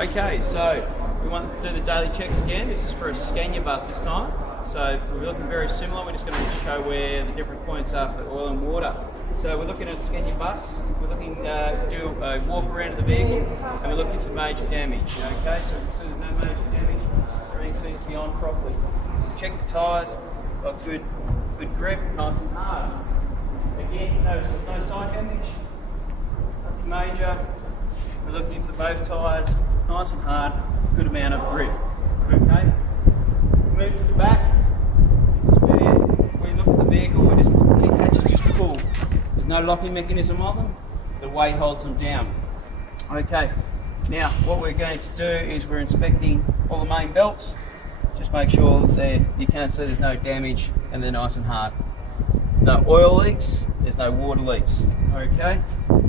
Okay, so we want to do the daily checks again. This is for a Scania bus this time. So we're looking very similar. We're just going to show where the different points are for oil and water. So we're looking at a Scania bus. We're looking to do a walk around of the vehicle, and we're looking for major damage. Okay, so you can see there's no major damage. Everything seems to be on properly. Check the tyres. Got good grip, nice and hard. Again, notice no side damage. Nothing major. We're looking for both tyres, nice and hard, good amount of grip. Okay. Move to the back. This is where we look at the vehicle. These hatches just pull. There's no locking mechanism on them. The weight holds them down. Okay. Now what we're going to do is we're inspecting all the main belts. Just make sure that you can see there's no damage and they're nice and hard. No oil leaks. There's no water leaks. Okay.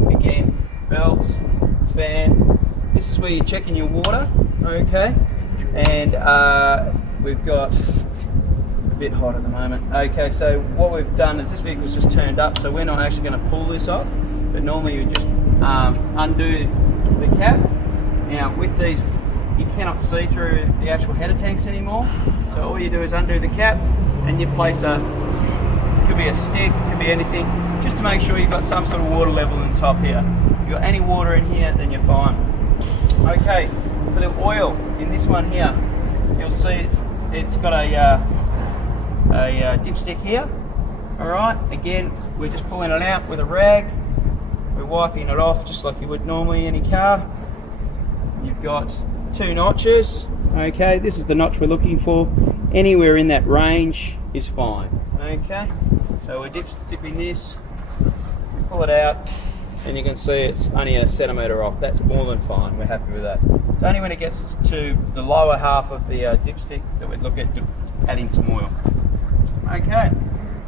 Again, belts, fan. This is where you're checking your water. Okay. And we've got a bit hot at the moment. Okay, so what we've done is this vehicle's just turned up, so we're not actually going to pull this off, but normally you just undo the cap. Now with these, you cannot see through the actual header tanks anymore, so all you do is undo the cap and you place it could be a stick, could be anything, just to make sure you've got some sort of water level in the top here. If you've got any water in here, then you're fine. Okay, for the oil in this one here, you'll see it's got a dipstick here. Alright, again, we're just pulling it out with a rag. We're wiping it off just like you would normally in any car. You've got 2 notches. Okay, this is the notch we're looking for. Anywhere in that range is fine. Okay, so we're dipping this, pull it out, and you can see it's only a centimetre off. That's more than fine. We're happy with that. It's only when it gets to the lower half of the dipstick that we'd look at adding some oil. Okay,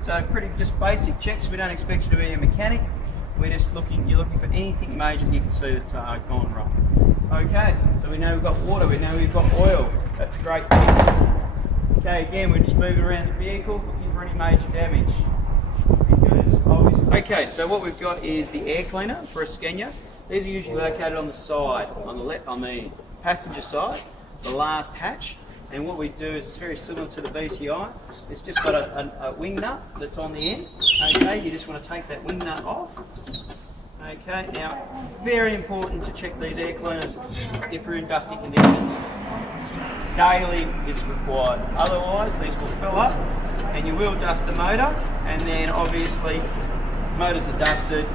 so pretty just basic checks. We don't expect you to be a mechanic. We're just you're looking for anything major you can see that's gone wrong. Okay, so we know we've got water, we know we've got oil. That's a great thing. Okay, again, we're just moving around the vehicle looking for any major damage. Because obviously... Okay, so what we've got is the air cleaner for a Scania. These are usually located on the side, on the passenger side, the last hatch. And what we do is it's very similar to the VCI. It's just got a wing nut that's on the end. Okay, you just want to take that wing nut off. Okay, now very important to check these air cleaners if we're in dusty conditions. Daily is required. Otherwise, these will fill up and you will dust the motor, and then obviously motors are dusted.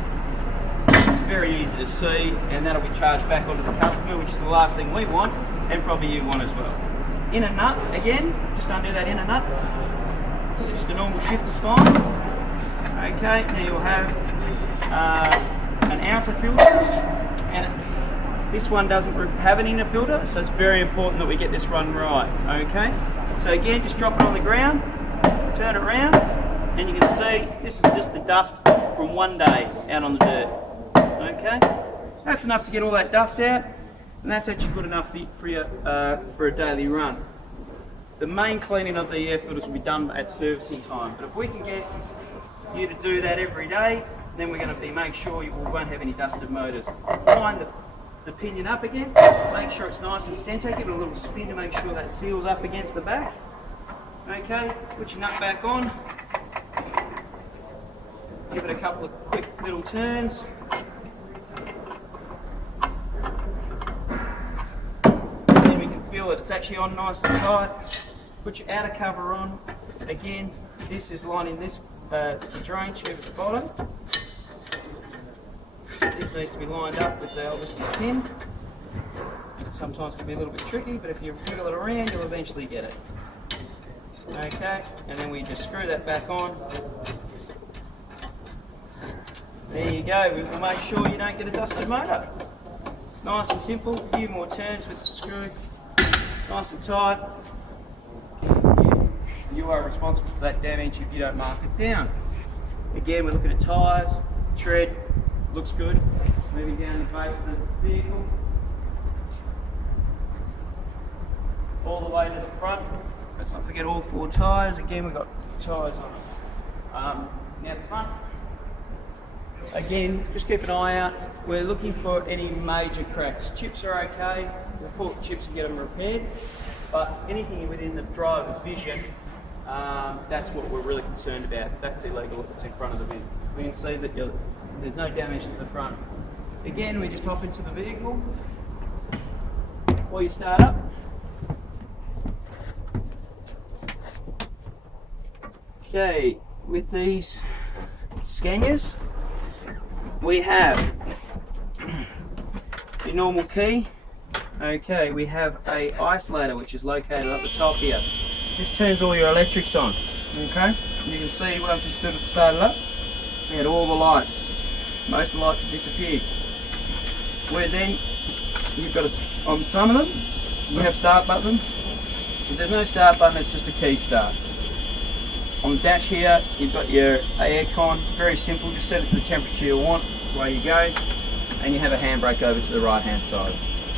It's very easy to see, and that'll be charged back onto the customer, which is the last thing we want, and probably you want as well. Inner nut, again, just undo that inner nut. Just a normal shift is fine. Okay, now you'll have an outer filter, and this one doesn't have an inner filter, so it's very important that we get this run right. Okay, so again, just drop it on the ground, turn it around, and you can see this is just the dust from one day out on the dirt. Okay, that's enough to get all that dust out, and that's actually good enough for a daily run. The main cleaning of the air filters will be done at servicing time, but if we can get you to do that every day, then we're going to make sure we won't have any dusted motors. Line the pinion up again, make sure it's nice and centre, give it a little spin to make sure that seals up against the back. Okay, put your nut back on, give it a couple of quick little turns. Then we can feel that it's actually on nice and tight. Put your outer cover on. Again, this is lining this the drain tube at the bottom. This needs to be lined up with the obviously pin. Sometimes it can be a little bit tricky, but if you wiggle it around, you'll eventually get it. Okay, and then we just screw that back on. There you go. We will make sure you don't get a dusted motor. It's nice and simple. A few more turns with the screw. Nice and tight. You are responsible for that damage if you don't mark it down. Again, we're looking at tyres, tread, looks good. Moving down the base of the vehicle. All the way to the front. Let's not forget all 4 tyres. Again, we've got tyres on. Now the front. Again, just keep an eye out. We're looking for any major cracks. Chips are okay. we'll pull the chips and get them repaired. But anything within the driver's vision, that's what we're really concerned about. That's illegal if it's in front of the bin. We can see that there's no damage to the front. Again, we just hop into the vehicle while you start up. Okay, with these Scanias, we have your normal key. Okay, we have a isolator which is located up the top here. This turns all your electrics on. Okay, you can see once you started up, we had all the lights. Most of the lights have disappeared. Where then you've got on some of them, you have start button. If there's no start button, it's just a key start. On the dash here, you've got your aircon, very simple, just set it to the temperature you want, away you go, and you have a handbrake over to the right hand side.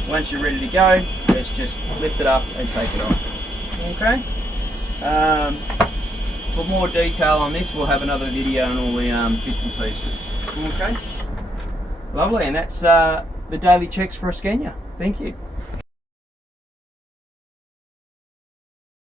Once you're ready to go, let's just lift it up and take it off. Okay? For more detail on this, we'll have another video on all the bits and pieces. Okay? Lovely, and that's the daily checks for a Scania. Thank you.